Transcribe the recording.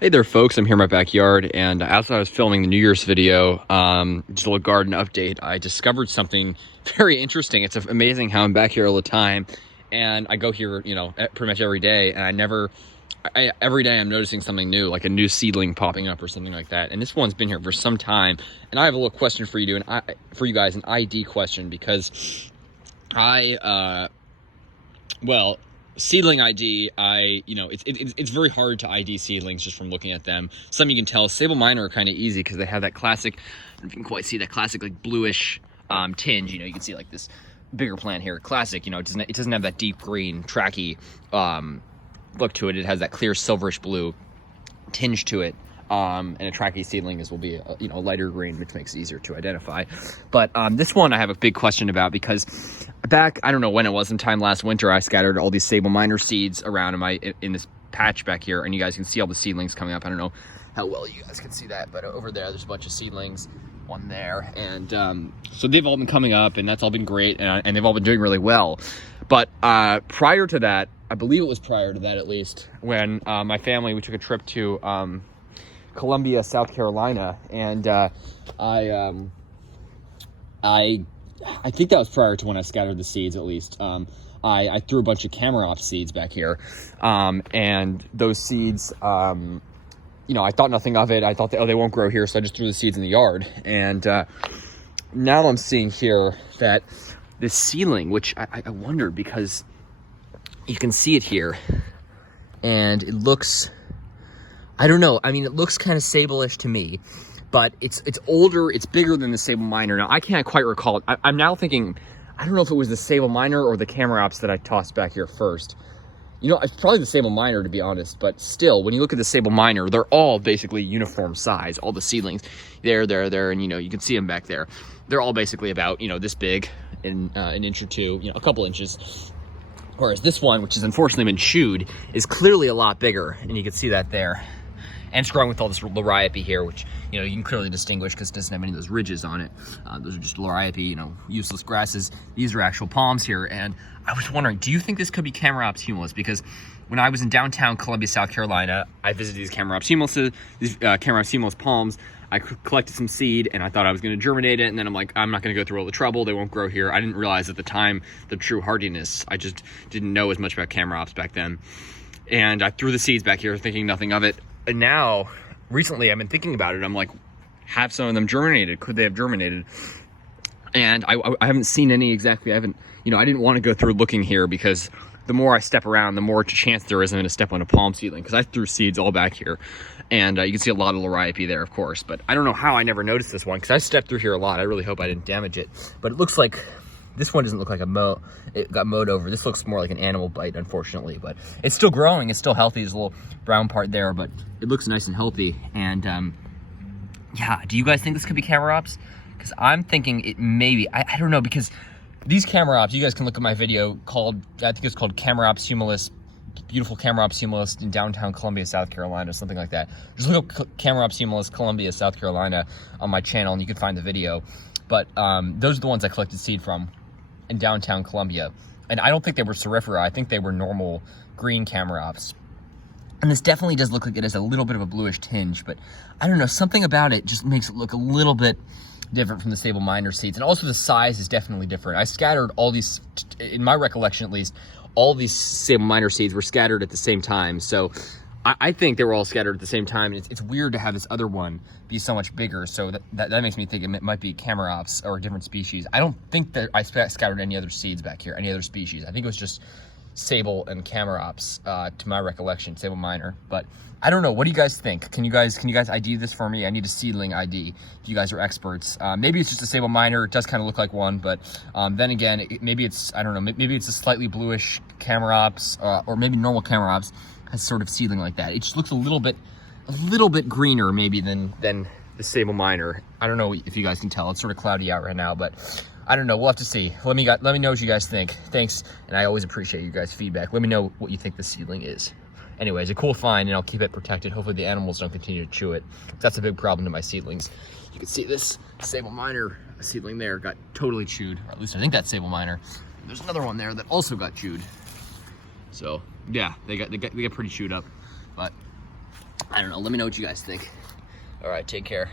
Hey there folks, I'm here in my backyard, and as I was filming the New Year's video, just a little garden update, I discovered something very interesting. It's amazing how I'm back here all the time, and I go here, pretty much every day, and every day I'm noticing something new, like a new seedling popping up or something like that. And this one's been here for some time, and I have a little question for you, for you guys, an ID question, because seedling ID, it's very hard to ID seedlings just from looking at them. Some you can tell. Sable minor are kind of easy because they have that classic, I don't know if you can quite see that classic like bluish tinge. You can see like this bigger plant here, classic. It doesn't have that deep green tracky look to it. It has that clear silverish blue tinge to it. And a tracky seedling will be a lighter green, which makes it easier to identify. But this one I have a big question about, because back, I don't know when it was, sometime last winter, I scattered all these sable minor seeds around in this patch back here, and you guys can see all the seedlings coming up. I don't know how well you guys can see that, but over there's a bunch of seedlings, one there, and so they've all been coming up, and that's all been great, and they've all been doing really well. But prior to that, I believe it was prior to that at least, when my family, we took a trip to Columbia, South Carolina, and I think that was prior to when I scattered the seeds, at least. I threw a bunch of Camerops seeds back here, and those seeds, I thought nothing of it. I thought they won't grow here, so I just threw the seeds in the yard. And now I'm seeing here that this seedling, which I wondered, because you can see it here, and it looks, I don't know. I mean, it looks kind of sable-ish to me, but it's older. It's bigger than the sable minor. Now, I can't quite recall it. I'm now thinking, I don't know if it was the sable minor or the Camerops that I tossed back here first. It's probably the sable minor, to be honest, but still, when you look at the sable minor, they're all basically uniform size. All the seedlings, there, and you can see them back there. They're all basically about, this big, in an inch or two, a couple inches. Whereas this one, which has unfortunately been chewed, is clearly a lot bigger, and you can see that there. And it's growing with all this liriope here, which, you can clearly distinguish because it doesn't have any of those ridges on it. Those are just liriope, useless grasses. These are actual palms here. And I was wondering, do you think this could be Camerops humilis? Because when I was in downtown Columbia, South Carolina, I visited these Camerops humilis palms. I collected some seed, and I thought I was going to germinate it. And then I'm like, I'm not going to go through all the trouble. They won't grow here. I didn't realize at the time the true hardiness. I just didn't know as much about Camerops back then. And I threw the seeds back here thinking nothing of it. And now, recently, I've been thinking about it. I'm like, have some of them germinated? Could they have germinated? And I haven't seen any exactly. I didn't want to go through looking here, because the more I step around, the more chance there is I'm going to step on a palm seedling, because I threw seeds all back here. And you can see a lot of liriope there, of course. But I don't know how I never noticed this one, because I stepped through here a lot. I really hope I didn't damage it. But it looks like this one doesn't look like it got mowed over. This looks more like an animal bite, unfortunately, but it's still growing. It's still healthy. There's a little brown part there, but it looks nice and healthy. And yeah, do you guys think this could be Camerops? Because I'm thinking it may be. I don't know, because these Camerops, you guys can look at my video I think it's called Camerops humilis, beautiful Camerops humilis in downtown Columbia, South Carolina, something like that. Just look up Camerops humilis, Columbia, South Carolina on my channel, and you can find the video. But those are the ones I collected seed from in downtown Columbia. And I don't think they were cerifera. I think they were normal green Camerops. And this definitely does look like it has a little bit of a bluish tinge, but I don't know, something about it just makes it look a little bit different from the sable minor seeds. And also the size is definitely different. I scattered all these, in my recollection at least, all these sable minor seeds were scattered at the same time. So I think they were all scattered at the same time. And it's weird to have this other one be so much bigger. So that makes me think it might be Camerops or a different species. I don't think that I scattered any other seeds back here, any other species. I think it was just sable and Camerops, to my recollection, sable minor. But I don't know. What do you guys think? Can you guys ID this for me? I need a seedling ID. You guys are experts. Maybe it's just a sable minor. It does kind of look like one, but then again, maybe it's, I don't know, maybe it's a slightly bluish Camerops, or maybe normal Camerops has sort of seedling like that. It just looks a little bit greener maybe than the sable minor. I don't know if you guys can tell. It's sort of cloudy out right now, but I don't know. We'll have to see. Let me know what you guys think. Thanks, and I always appreciate you guys' feedback. Let me know what you think the seedling is. Anyways, a cool find, and I'll keep it protected. Hopefully the animals don't continue to chew it. That's a big problem to my seedlings. You can see this sable minor seedling there got totally chewed, or at least I think that's sable minor. There's another one there that also got chewed. So yeah, they get pretty chewed up. But I don't know. Let me know what you guys think. All right, take care.